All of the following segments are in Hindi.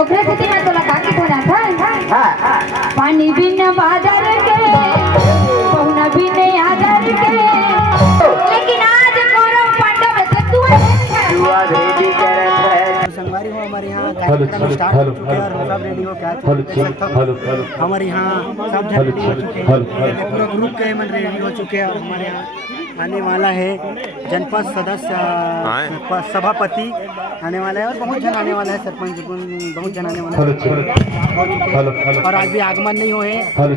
ओकरे स्थिति में तोला काकी कोना था पानी बिन बाजार के पहुना बिन आदर के लेकिन आज गौरव पांडव से तू रेडी करे संगवारी हो हमारे यहाँ कार्यक्रम स्टार्ट हो चुके हैं और हम सब रेडी हो क्या हमारे यहाँ सब जन रेडी हो चुके हैं पूरा ग्रुप के मन रेडी हो चुके हैं और हमारे यहाँ आने वाला है जनपद सदस्य सभापति आने वाला है और बहुत जन आने वाला है सरपंच बहुत जन आने वाला है और आज भी आगमन नहीं हुए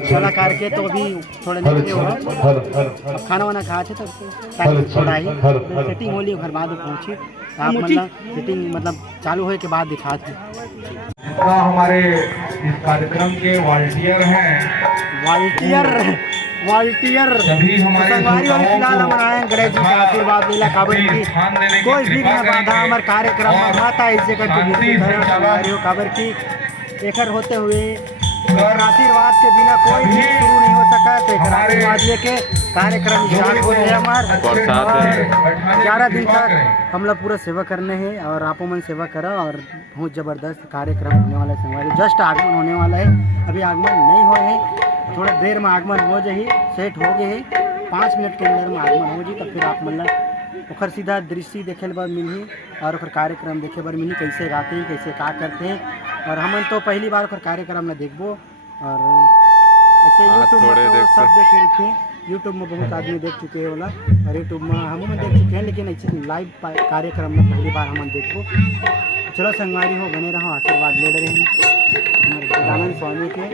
कलाकार के तो अभी थोड़ा नहीं हुआ अब खाना वाना खा थे तो थोड़ा ही सेटिंग होली घर बाद पहुँची आप मतलब सेटिंग मतलब चालू होने के बाद दिखाते हमारे इस कार्यक्रम के वॉलंटियर हैं वॉलंटियर सभी हमारे फिलहाल हम आए गणेश जी का आशीर्वाद मिला काबर की कोई भी ना बाधा हमारे कार्यक्रम में माता ऐसे करके काबर की एकर होते हुए आशीर्वाद के बिना कोई भी शुरू नहीं हो सका तो आशीर्वाद लेके कार्यक्रम स्टार्ट हो रहे हमारे 11 दिन तक हम लोग पूरा सेवा करने हैं और आपो मन सेवा करा और बहुत ज़बरदस्त कार्यक्रम होने वाला है संगवारी जस्ट आगमन होने वाला है अभी आगमन नहीं हुए हैं थोड़ा देर में आगमन हो जाए सेट हो गए 5 मिनट के अंदर में आगमन हो जाए तब फिर आप मतलब ओखर सीधा दृश्य देखे बार मिली और ओखर कार्यक्रम देखे बार मिली कैसे गाते हैं कैसे का करते हैं और हमन तो पहली बार ओखर कार्यक्रम में देखबो और ऐसे यूट्यूब में तो सब देखे रखे यूट्यूब में बहुत आदमी देख चुके हैं वाला और यूट्यूब में हम देख चुके हैं लेकिन ऐसे लाइव कार्यक्रम में पहली बार हम देखो चलो संगवारी हो बने रहो आशीर्वाद ले रहे हैं हमारे गजानन स्वामी के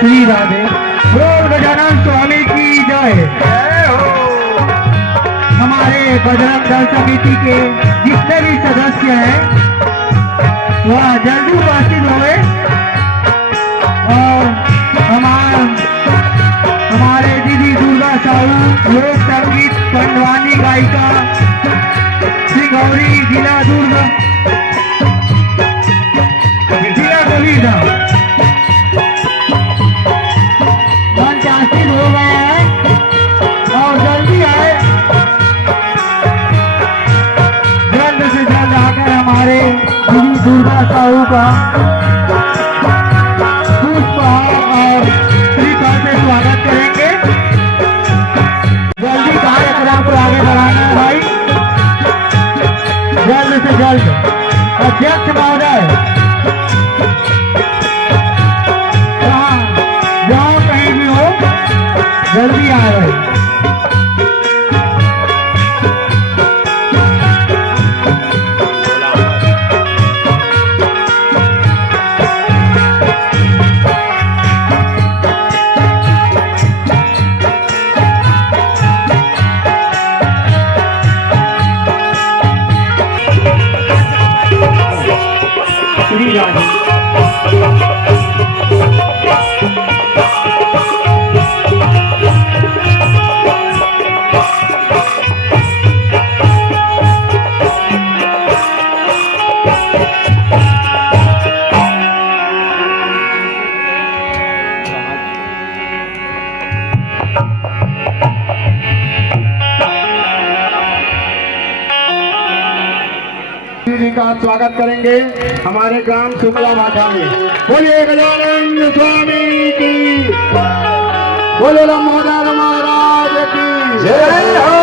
श्री राधे बोल गजानन स्वामी की जय। हमारे बजरंग दल समिति के जितने भी सदस्य हैं वह जल्दी उपस्थित हुए और हमारे दीदी दुर्गा साहू लोक संगीत पंडवानी गायिका सिंगौरी जिला दुर्गा जिला कबीरदा मंच आसीन हो गए हैं और जल्दी आए, जल्द से जल्द आकर हमारे दीदी दुर्गा साहू का पुष्पहार और श्रीफल से स्वागत करेंगे। जल्दी कार्यक्रम को आगे बढ़ाना है भाई, जल्द से जल्द। अध्यक्ष महोदय जहाँ कहीं भी हो जल्दी आ रहे। का स्वागत करेंगे हमारे ग्राम शुक्ला माता में। बोलिए गजानन स्वामी की, बोले लंबोदर महाराज की जय हो।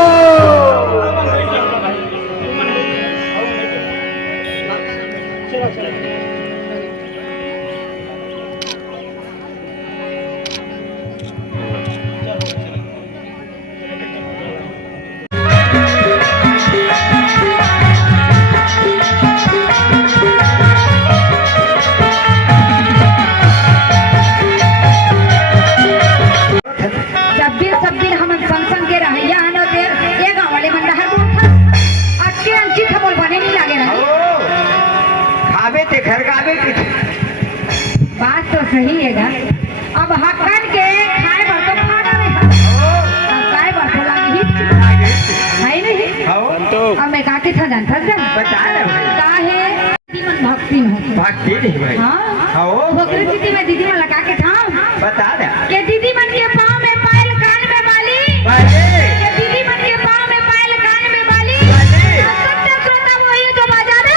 बात तो सही है गा। अब हक्कन के खाए बर तो खाना में खाए बर तो लागी है नहीं। अब मैं काके था जानता बता का है मन भक्ति में भक्ति नहीं भाई। हां भक्ति दीदी में दीदी में लगा के था बता दे के दीदी मन के पाँव में पायल कान में बाली के दीदी मन के पाँव में पायल कान में बाली सत्य श्रोता वही तो बाजा रे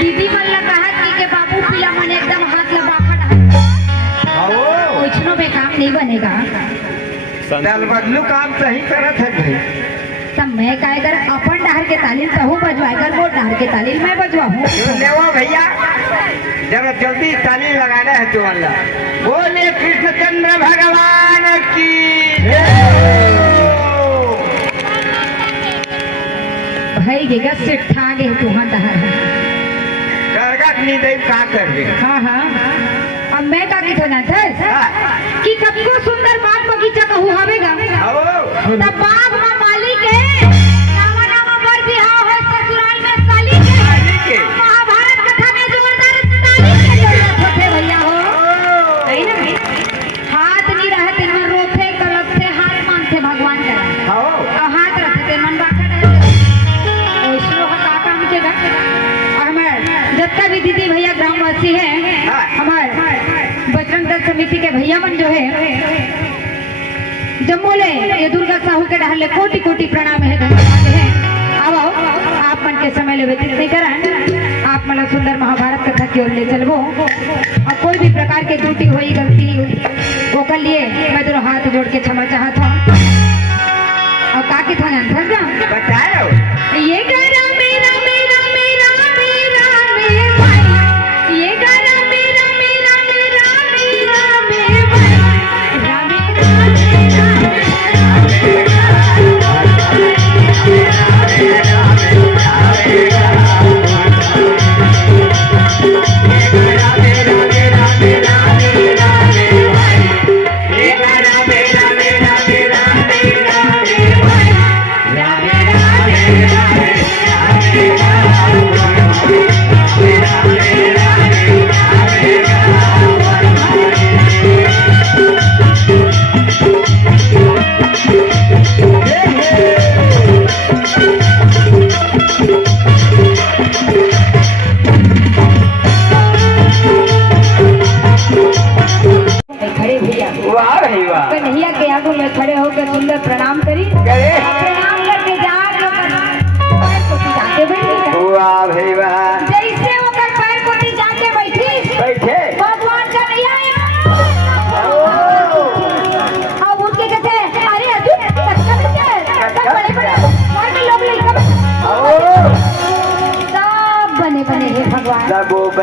दीदी मन ला कहा कि के बाबू पिला मन एकदम हाथ लगा कुछ में काम नहीं बनेगा। दल बदलू काम सही करत है भाई। सब मैं काय कर अपन डहर के तालीम सहू बजवाए कर वो डहर के तालीम मैं बजवाऊं। लेवा भैया जब जल्दी तालीम लगाना है तो अल्लाह बोले कृष्णचंद्र भगवान की भाई गेगा से ठागे तू हां डहर करगत नहीं दे का कर दे। हां हां अब मैं का की होना था कि कबको सुंदर बाग बगीचा कहू हवेगा तब बाग में मालिक है नामा नामा बर बिहाव है ससुराल में साली के महाभारत कथा में जोरदार ताली के जरूरत होते भैया हो नहीं ना। हाथ नहीं रहते मन रोथे कलप से हाथ मानते भगवान का और हाथ रहते मन बाका ओइसनो का काम के गा। हमार जितना भी दीदी भैया ग्रामवासी है हमार बजरंग दल समिति के भैया मन जो है जम्मूले ये दुर्गा साहू के डहले कोटि कोटि प्रणाम है धन्यवाद है। अब आप मन के समय ले व्यतीत नहीं करा आप मतलब सुंदर महाभारत कथा की ओर ले चलबो और कोई भी प्रकार के त्रुटि हुई गलती वो कर लिए मैं तेरे हाथ जोड़ के क्षमा चाहता हूँ। और काकी था जानता बताओ ये करा मेरा मेरा मेरा मेरा मेरा भाई ये करा मेरा मेरा मेरा मेरा मेरा मेरा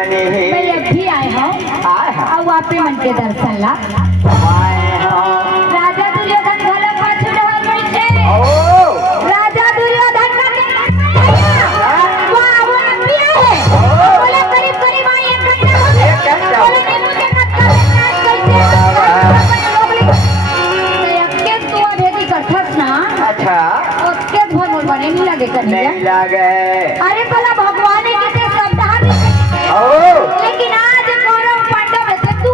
बने मैं अब भी आए हो आए हैं और आपे मन के दर्शन ला आए हैं राजा दुर्योधन भले पाछू रहल बैठे ओ राजा दुर्योधन का वो अब भी आए बोले करीब करीब आए एक घंटा हो गया बोले नींबू के कटका कैसे तू भेदी करथस ना अच्छा उसके भर मोर बने नहीं लगे कन्हैया नहीं लगे अरे भला भगवान के ते शब्द हाथ ओ लेकिन आज कौरव पांडव से तू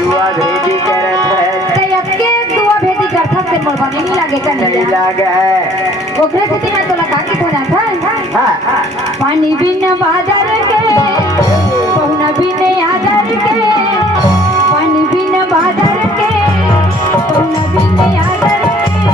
दुआ भेदी करत है तयके तू भेदी करथा से मोर बने नहीं लगे नहीं कन्हैया लगे ओकरे से मैं तोला का के बोला था हाँ पानी बिन बाजार के पहुना बिन आदर के पानी बिन बाजार के पहुना बिन आदर के